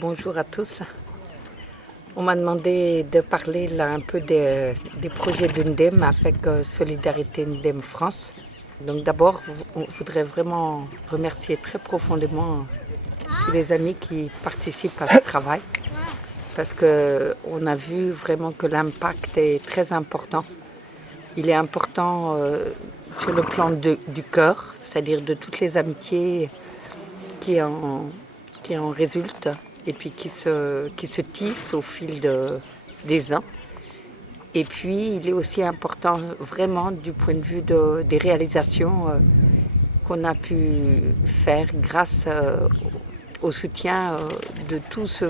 Bonjour à tous. On m'a demandé de parler là un peu des projets d'UNDEM avec Solidarité UNDEM France. Donc d'abord, on voudrait vraiment remercier très profondément tous les amis qui participent à ce travail parce qu'on a vu vraiment que l'impact est très important. Il est important sur le plan du cœur, c'est-à-dire de toutes les amitiés qui en résultent et puis qui se tissent au fil des ans. Et puis il est aussi important vraiment du point de vue des réalisations qu'on a pu faire grâce au soutien de tout ce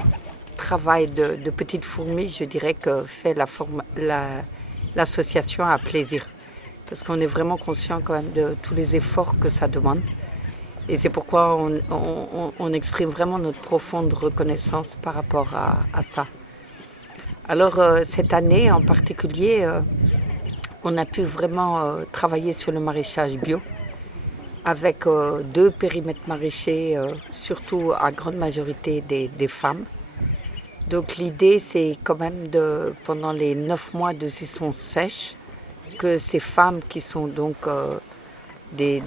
travail de petites fourmis, je dirais, que fait l'association à plaisir. Parce qu'on est vraiment conscient quand même de tous les efforts que ça demande. Et c'est pourquoi on exprime vraiment notre profonde reconnaissance par rapport à ça. Alors cette année en particulier, on a pu vraiment travailler sur le maraîchage bio avec 2 périmètres maraîchers, surtout à grande majorité des femmes. Donc l'idée c'est quand même pendant les 9 mois de saison sèche, que ces femmes qui sont donc des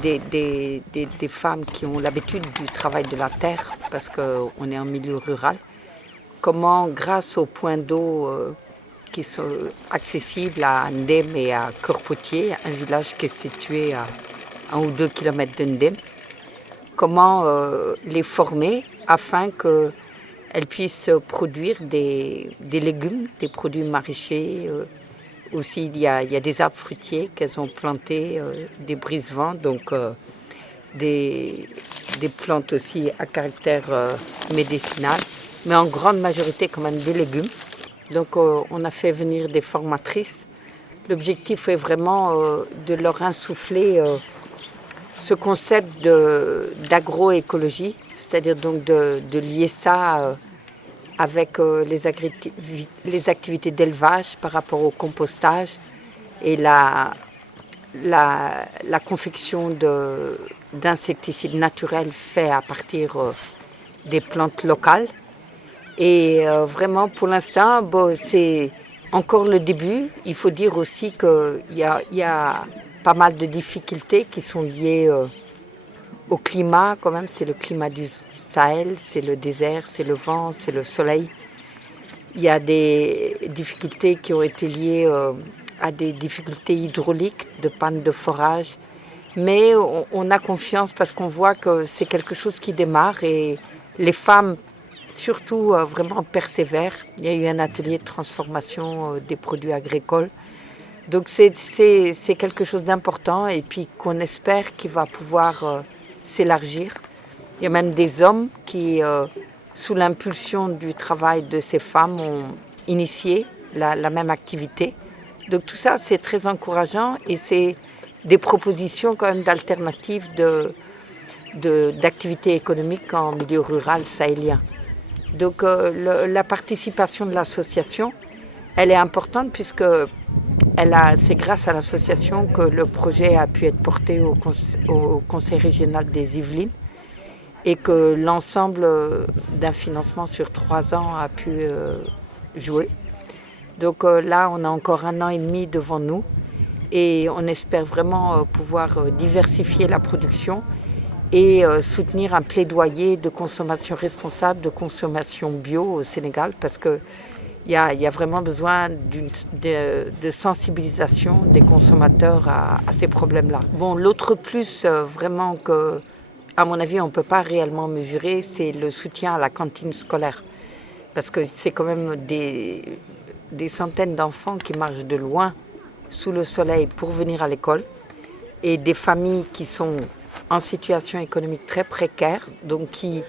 femmes qui ont l'habitude du travail de la terre, parce qu'on est en milieu rural, comment grâce aux points d'eau qui sont accessibles à Ndem et à Corpotier, un village qui est situé à 1 ou 2 kilomètres de Ndem, comment les former afin qu'elles puissent produire des légumes, des produits maraîchers. Aussi, il y a des arbres fruitiers qu'elles ont plantés, des brise-vents, donc des plantes aussi à caractère médicinal, mais en grande majorité quand même des légumes. Donc on a fait venir des formatrices. L'objectif est vraiment de leur insuffler ce concept d'agroécologie, c'est-à-dire donc de lier ça avec les activités d'élevage par rapport au compostage et la confection d'insecticides naturels faits à partir des plantes locales. Et vraiment, pour l'instant, c'est encore le début. Il faut dire aussi qu'il y a pas mal de difficultés qui sont liées au climat. Quand même, c'est le climat du Sahel, c'est le désert, c'est le vent, c'est le soleil. Il y a des difficultés qui ont été liées à des difficultés hydrauliques, de panne de forage. Mais on a confiance parce qu'on voit que c'est quelque chose qui démarre et les femmes surtout vraiment persévèrent. Il y a eu un atelier de transformation des produits agricoles. Donc c'est quelque chose d'important et puis qu'on espère qu'il va pouvoir s'élargir. Il y a même des hommes qui, sous l'impulsion du travail de ces femmes, ont initié la même activité. Donc tout ça, c'est très encourageant et c'est des propositions quand même d'alternatives d'activités économiques en milieu rural sahélien. Donc la participation de l'association, elle est importante puisque c'est grâce à l'association que le projet a pu être porté au Conseil régional des Yvelines et que l'ensemble d'un financement sur 3 ans a pu jouer. Donc là, on a encore 1 an et demi devant nous et on espère vraiment pouvoir diversifier la production et soutenir un plaidoyer de consommation responsable, de consommation bio au Sénégal parce qu'il y a vraiment besoin de sensibilisation des consommateurs à ces problèmes-là. Bon, l'autre plus vraiment que, à mon avis, on ne peut pas réellement mesurer, c'est le soutien à la cantine scolaire. Parce que c'est quand même des centaines d'enfants qui marchent de loin sous le soleil pour venir à l'école et des familles qui sont en situation économique très précaire, donc qui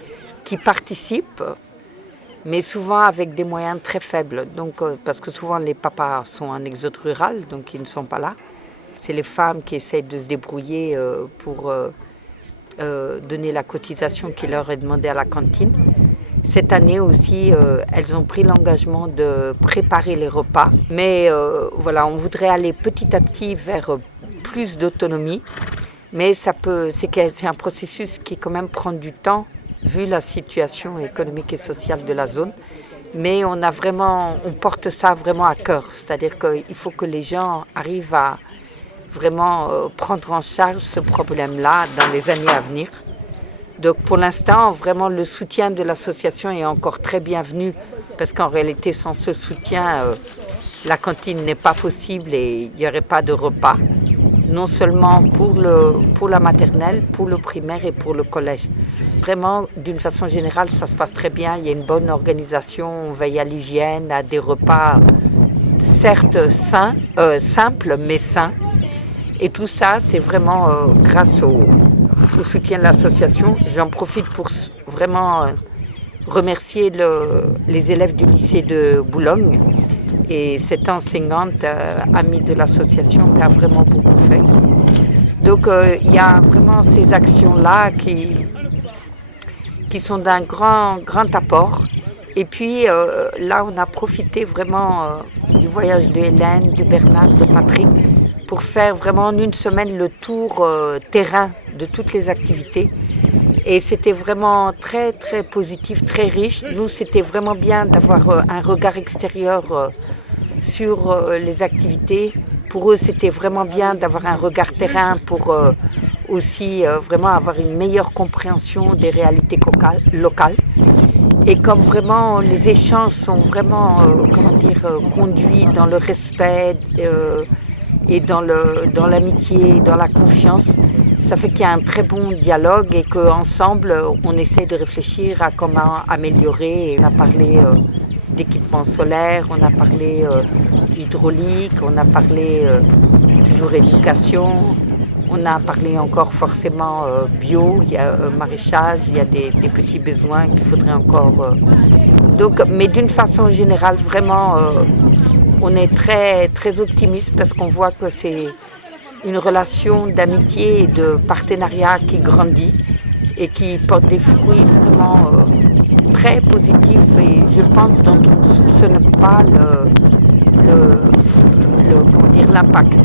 participent, mais souvent avec des moyens très faibles. Donc, parce que souvent les papas sont en exode rural, donc ils ne sont pas là. C'est les femmes qui essayent de se débrouiller pour donner la cotisation qui leur est demandée à la cantine. Cette année aussi, elles ont pris l'engagement de préparer les repas. Mais voilà, on voudrait aller petit à petit vers plus d'autonomie. Mais c'est un processus qui quand même prend du temps, vu la situation économique et sociale de la zone. Mais on porte ça vraiment à cœur. C'est-à-dire qu'il faut que les gens arrivent à vraiment prendre en charge ce problème-là dans les années à venir. Donc pour l'instant, vraiment le soutien de l'association est encore très bienvenu parce qu'en réalité, sans ce soutien, la cantine n'est pas possible et il n'y aurait pas de repas. Non seulement pour la maternelle, pour le primaire et pour le collège. Vraiment, d'une façon générale, ça se passe très bien. Il y a une bonne organisation, on veille à l'hygiène, à des repas certes simples mais sains. Et tout ça, c'est vraiment grâce au soutien de l'association. J'en profite pour vraiment remercier les élèves du lycée de Boulogne et cette enseignante amie de l'association qui a vraiment beaucoup fait. Donc il y a vraiment ces actions-là qui sont d'un grand apport. Et puis là, on a profité vraiment du voyage de Hélène, de Bernard, de Patrick pour faire vraiment en une semaine le tour terrain de toutes les activités. Et c'était vraiment très très positif, très riche. Nous, c'était vraiment bien d'avoir un regard extérieur sur les activités. Pour eux, c'était vraiment bien d'avoir un regard terrain pour aussi vraiment avoir une meilleure compréhension des réalités locales. Et comme vraiment les échanges sont vraiment conduits dans le respect et dans l'amitié, dans la confiance, ça fait qu'il y a un très bon dialogue et qu'ensemble, on essaie de réfléchir à comment améliorer. On a parlé d'équipement solaire, on a parlé hydraulique, on a parlé toujours éducation, on a parlé encore forcément bio, il y a maraîchage, il y a des petits besoins qu'il faudrait encore... Donc, mais d'une façon générale, vraiment, on est très, très optimiste parce qu'on voit que c'est une relation d'amitié et de partenariat qui grandit et qui porte des fruits vraiment très positifs et je pense dont on ne soupçonne pas l'impact.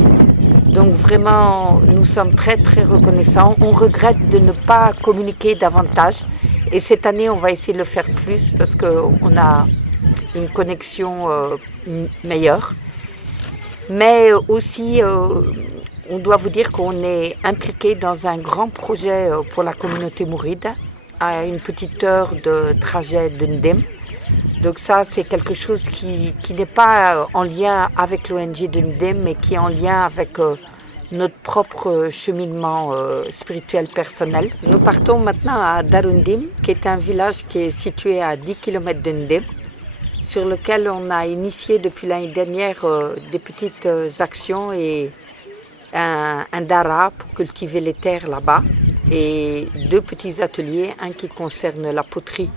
Donc vraiment, nous sommes très très reconnaissants. On regrette de ne pas communiquer davantage et cette année, on va essayer de le faire plus parce qu'on a une connexion meilleure. Mais aussi, on doit vous dire qu'on est impliqué dans un grand projet pour la communauté mouride, à une petite heure de trajet de Ndem. Donc ça, c'est quelque chose qui n'est pas en lien avec l'ONG de Ndem, mais qui est en lien avec notre propre cheminement spirituel personnel. Nous partons maintenant à Darundim, qui est un village qui est situé à 10 km de Ndem, sur lequel on a initié depuis l'année dernière des petites actions et un dara pour cultiver les terres là-bas et 2 petits ateliers, un qui concerne la poterie,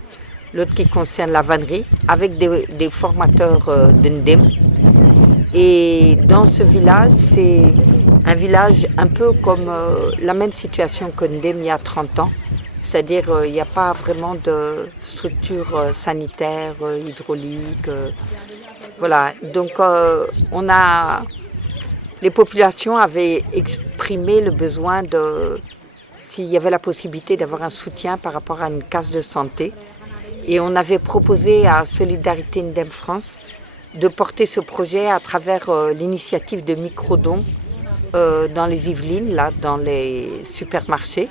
l'autre qui concerne la vannerie, avec des formateurs de Ndem. Et dans ce village, c'est un village un peu comme la même situation que Ndem il y a 30 ans. C'est-à-dire il n'y a pas vraiment de structure sanitaire, hydraulique. Voilà. Donc les populations avaient exprimé le besoin s'il y avait la possibilité d'avoir un soutien par rapport à une case de santé. Et on avait proposé à Solidarité Ndem France de porter ce projet à travers l'initiative de microdons dans les Yvelines, là, dans les supermarchés.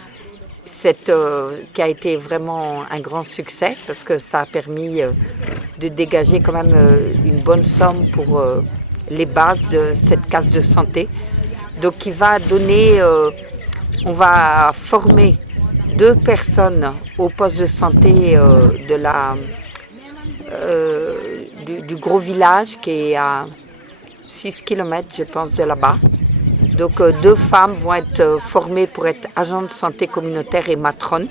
Qui a été vraiment un grand succès parce que ça a permis de dégager quand même une bonne somme pour les bases de cette case de santé. Donc qui va donner, on va former 2 personnes au poste de santé du gros village qui est à 6 km je pense de là-bas. Donc 2 femmes vont être formées pour être agents de santé communautaire et matrones.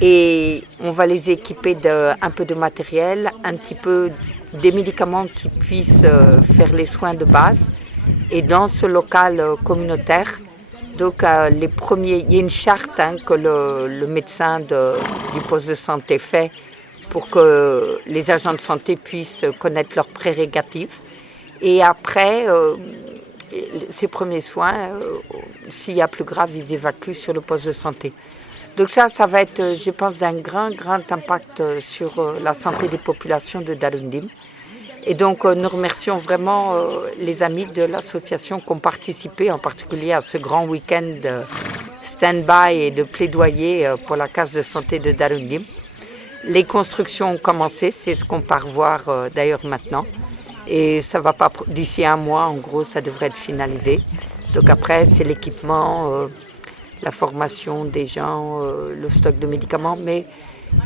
Et on va les équiper d'un peu de matériel, un petit peu des médicaments qui puissent faire les soins de base. Et dans ce local communautaire, donc il y a une charte que le médecin du poste de santé fait pour que les agents de santé puissent connaître leurs prérogatives. Et après, ces premiers soins, s'il y a plus grave, ils évacuent sur le poste de santé. Donc ça va être, je pense, d'un grand impact sur la santé des populations de Darundim. Et donc, nous remercions vraiment les amis de l'association qui ont participé, en particulier à ce grand week-end de stand-by et de plaidoyer pour la case de santé de Darundim. Les constructions ont commencé, c'est ce qu'on part voir d'ailleurs maintenant. Et ça va pas, d'ici un mois, en gros, ça devrait être finalisé. Donc après, c'est l'équipement, la formation des gens, le stock de médicaments. Mais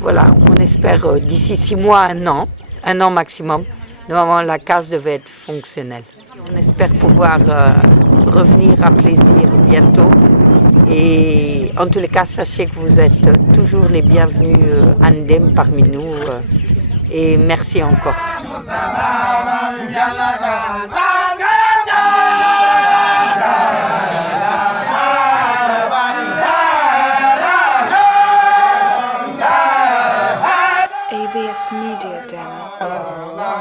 voilà, on espère d'ici 6 mois, un an maximum. Normalement, la case devait être fonctionnelle. On espère pouvoir revenir à plaisir bientôt. Et en tous les cas, sachez que vous êtes toujours les bienvenus Andem parmi nous. Et merci encore. AVS Media Demo.